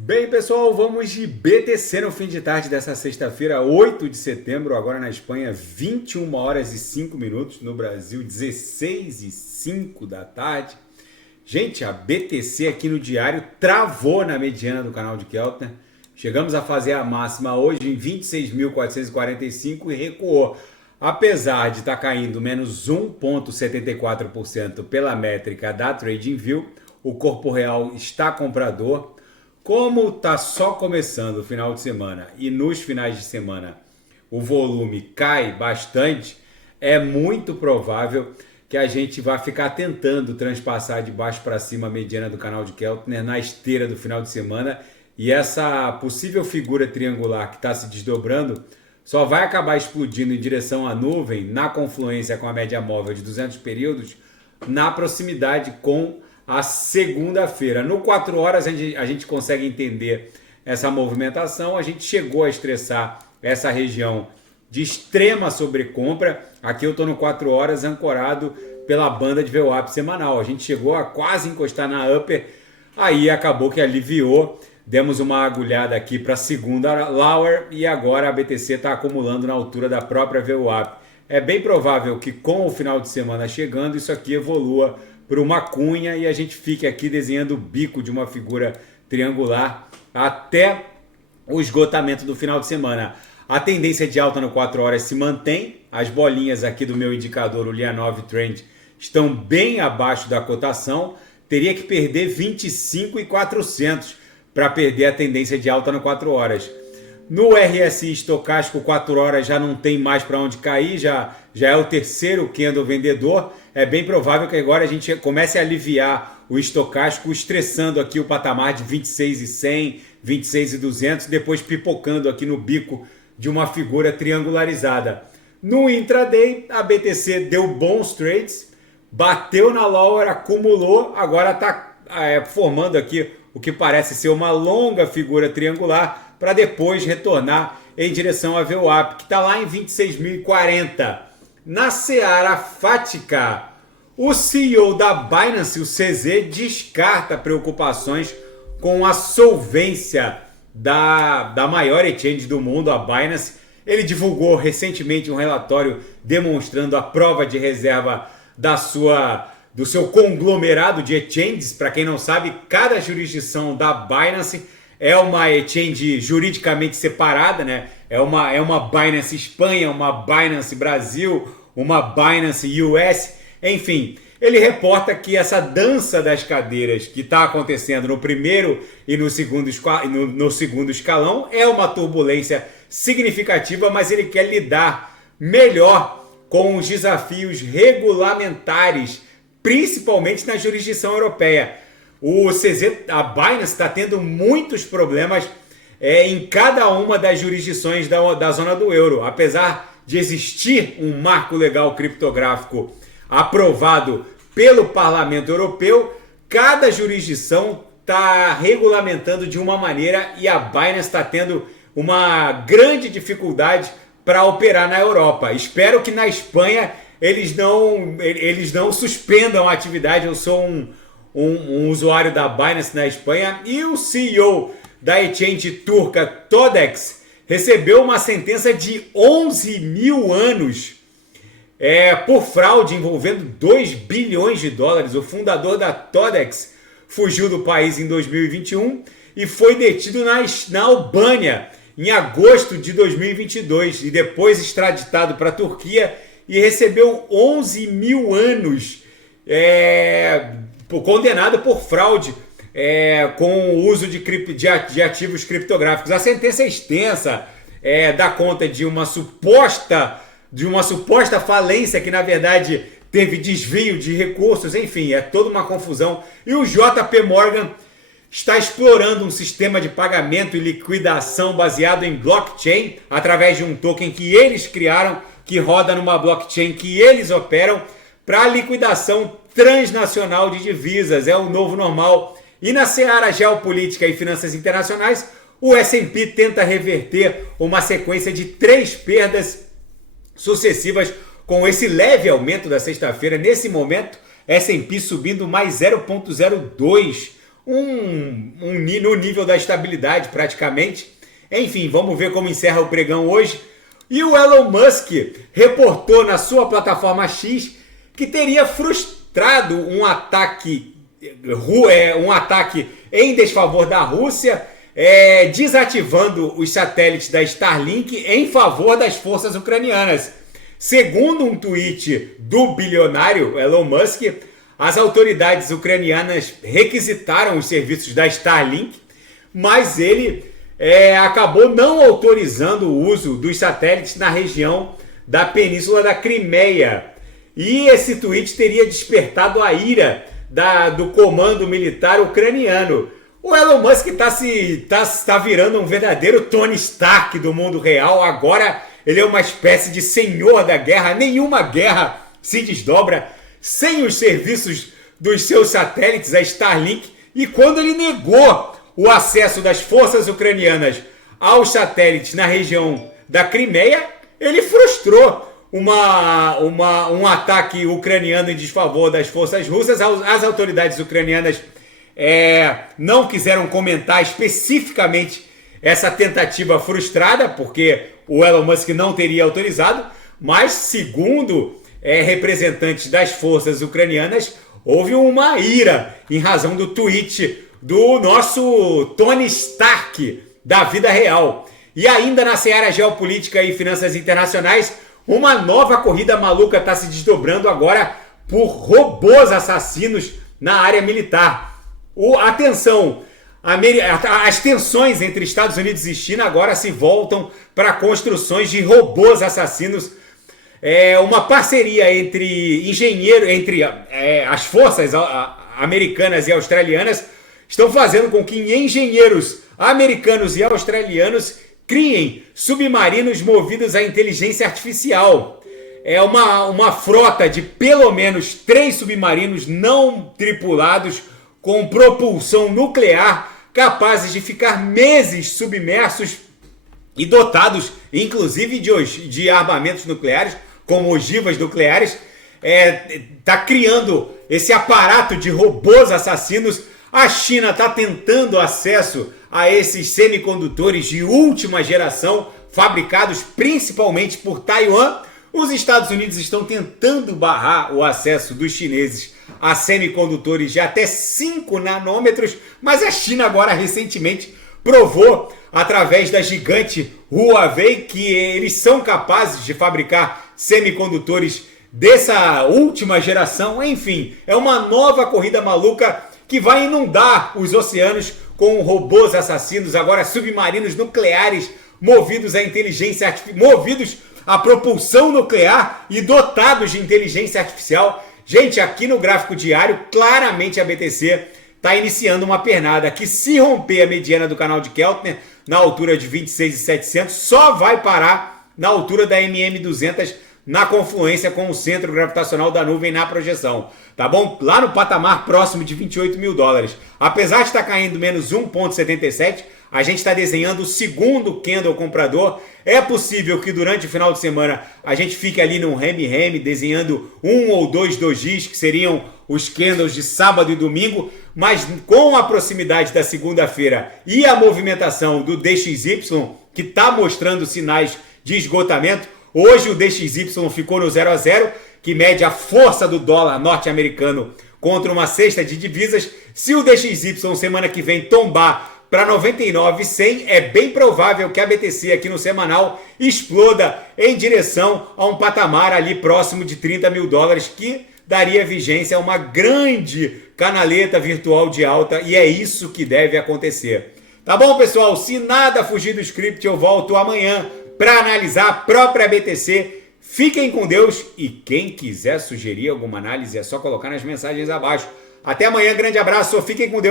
Bem, pessoal, vamos de BTC no fim de tarde dessa sexta-feira, 8 de setembro, agora na Espanha, 21 horas e 5 minutos, no Brasil, 16 e 5 da tarde. Gente, a BTC aqui no diário travou na mediana do canal de Keltner. Chegamos a fazer a máxima hoje em 26.445 e recuou. Apesar de estar caindo menos 1,74% pela métrica da TradingView, o corpo real está comprador. Como está só começando o final de semana e nos finais de semana o volume cai bastante, é muito provável que a gente vá ficar tentando transpassar de baixo para cima a mediana do canal de Keltner na esteira do final de semana, e essa possível figura triangular que está se desdobrando só vai acabar explodindo em direção à nuvem na confluência com a média móvel de 200 períodos na proximidade com a segunda-feira. No 4 horas a gente consegue entender essa movimentação. A gente chegou a estressar essa região de extrema sobrecompra. Aqui eu estou no 4 horas ancorado pela banda de VWAP semanal. A gente chegou a quase encostar na upper, aí acabou que aliviou. Demos uma agulhada aqui para a segunda lower e agora a BTC está acumulando na altura da própria VWAP. É bem provável que com o final de semana chegando isso aqui evolua para uma cunha e a gente fique aqui desenhando o bico de uma figura triangular até o esgotamento do final de semana. A tendência de alta no 4 horas se mantém, as bolinhas aqui do meu indicador, o Lianov Trend, estão bem abaixo da cotação, teria que perder 25.400 para perder a tendência de alta no 4 horas. No RSI estocástico, 4 horas já não tem mais para onde cair, já é o terceiro candle vendedor. É bem provável que agora a gente comece a aliviar o estocástico, estressando aqui o patamar de 26.100, 26.200, depois pipocando aqui no bico de uma figura triangularizada. No intraday, a BTC deu bons trades, bateu na lower, acumulou, agora está formando aqui o que parece ser uma longa figura triangular, para depois retornar em direção à VWAP, que está lá em 26.040. Na seara fática, o CEO da Binance, o CZ, descarta preocupações com a solvência da maior exchange do mundo, a Binance. Ele divulgou recentemente um relatório demonstrando a prova de reserva do seu conglomerado de exchanges. Para quem não sabe, cada jurisdição da Binance é uma exchange juridicamente separada, né? É uma Binance Espanha, uma Binance Brasil, uma Binance US, enfim. Ele reporta que essa dança das cadeiras que está acontecendo no primeiro e no segundo escalão é uma turbulência significativa, mas ele quer lidar melhor com os desafios regulamentares, principalmente na jurisdição europeia. O CZ, a Binance está tendo muitos problemas em cada uma das jurisdições da zona do euro. Apesar de existir um marco legal criptográfico aprovado pelo Parlamento Europeu, cada jurisdição está regulamentando de uma maneira e a Binance está tendo uma grande dificuldade para operar na Europa. Espero que na Espanha eles não suspendam a atividade. Eu sou um usuário da Binance na Espanha, e o CEO da exchange turca Todex recebeu uma sentença de 11 mil anos por fraude envolvendo 2 bilhões de dólares. O fundador da Todex fugiu do país em 2021 e foi detido na Albânia em agosto de 2022 e depois extraditado para a Turquia e recebeu 11 mil anos condenado por fraude com o uso de ativos criptográficos. A sentença é extensa, dá conta de uma suposta falência que na verdade teve desvio de recursos, enfim, é toda uma confusão. E o JP Morgan está explorando um sistema de pagamento e liquidação baseado em blockchain através de um token que eles criaram, que roda numa blockchain que eles operam, para liquidação transnacional de divisas. É o novo normal. E na seara geopolítica e finanças internacionais, o S&P tenta reverter uma sequência de 3 perdas sucessivas com esse leve aumento da sexta-feira. Nesse momento, S&P subindo mais 0,02, no nível da estabilidade praticamente. Enfim, vamos ver como encerra o pregão hoje. E o Elon Musk reportou na sua plataforma X que teria frustrado um ataque em desfavor da Rússia, desativando os satélites da Starlink em favor das forças ucranianas. Segundo um tweet do bilionário Elon Musk, as autoridades ucranianas requisitaram os serviços da Starlink, mas ele acabou não autorizando o uso dos satélites na região da Península da Crimeia. E esse tweet teria despertado a ira do comando militar ucraniano. O Elon Musk está virando um verdadeiro Tony Stark do mundo real. Agora ele é uma espécie de senhor da guerra. Nenhuma guerra se desdobra sem os serviços dos seus satélites, a Starlink. E quando ele negou o acesso das forças ucranianas aos satélites na região da Crimeia, ele frustrou um ataque ucraniano em desfavor das forças russas. As autoridades ucranianas não quiseram comentar especificamente essa tentativa frustrada, porque o Elon Musk não teria autorizado, mas segundo representantes das forças ucranianas, houve uma ira em razão do tweet do nosso Tony Stark da vida real. E ainda na seara geopolítica e finanças internacionais, uma nova corrida maluca está se desdobrando agora por robôs assassinos na área militar. Atenção, as tensões entre Estados Unidos e China agora se voltam para construções de robôs assassinos. Uma parceria entre as forças americanas e australianas estão fazendo com que engenheiros americanos e australianos criem submarinos movidos à inteligência artificial. É uma frota de pelo menos 3 submarinos não tripulados com propulsão nuclear, capazes de ficar meses submersos e dotados, inclusive, de armamentos nucleares, como ogivas nucleares. Está criando esse aparato de robôs assassinos. A China está tentando acesso a esses semicondutores de última geração, fabricados principalmente por Taiwan. Os Estados Unidos estão tentando barrar o acesso dos chineses a semicondutores de até 5 nanômetros, mas a China agora recentemente provou, através da gigante Huawei, que eles são capazes de fabricar semicondutores dessa última geração. Enfim, é uma nova corrida maluca que vai inundar os oceanos com robôs assassinos, agora submarinos nucleares movidos à inteligência artificial, movidos à propulsão nuclear e dotados de inteligência artificial. Gente, aqui no gráfico diário, claramente a BTC está iniciando uma pernada que, se romper a mediana do canal de Keltner na altura de 26.700, só vai parar na altura da MM200, na confluência com o centro gravitacional da nuvem na projeção, tá bom? Lá no patamar próximo de 28 mil dólares. Apesar de estar caindo menos 1,77, a gente está desenhando o segundo candle comprador. É possível que durante o final de semana a gente fique ali num reme-reme, desenhando 1 ou 2 dojis, que seriam os candles de sábado e domingo, mas com a proximidade da segunda-feira e a movimentação do DXY, que está mostrando sinais de esgotamento. Hoje o DXY ficou no 0 a 0, que mede a força do dólar norte-americano contra uma cesta de divisas. Se o DXY semana que vem tombar para 99,100, é bem provável que a BTC aqui no semanal exploda em direção a um patamar ali próximo de 30 mil dólares, que daria vigência a uma grande canaleta virtual de alta, e é isso que deve acontecer. Tá bom, pessoal? Se nada fugir do script, eu volto amanhã para analisar a própria BTC. Fiquem com Deus, e quem quiser sugerir alguma análise é só colocar nas mensagens abaixo. Até amanhã, grande abraço, fiquem com Deus.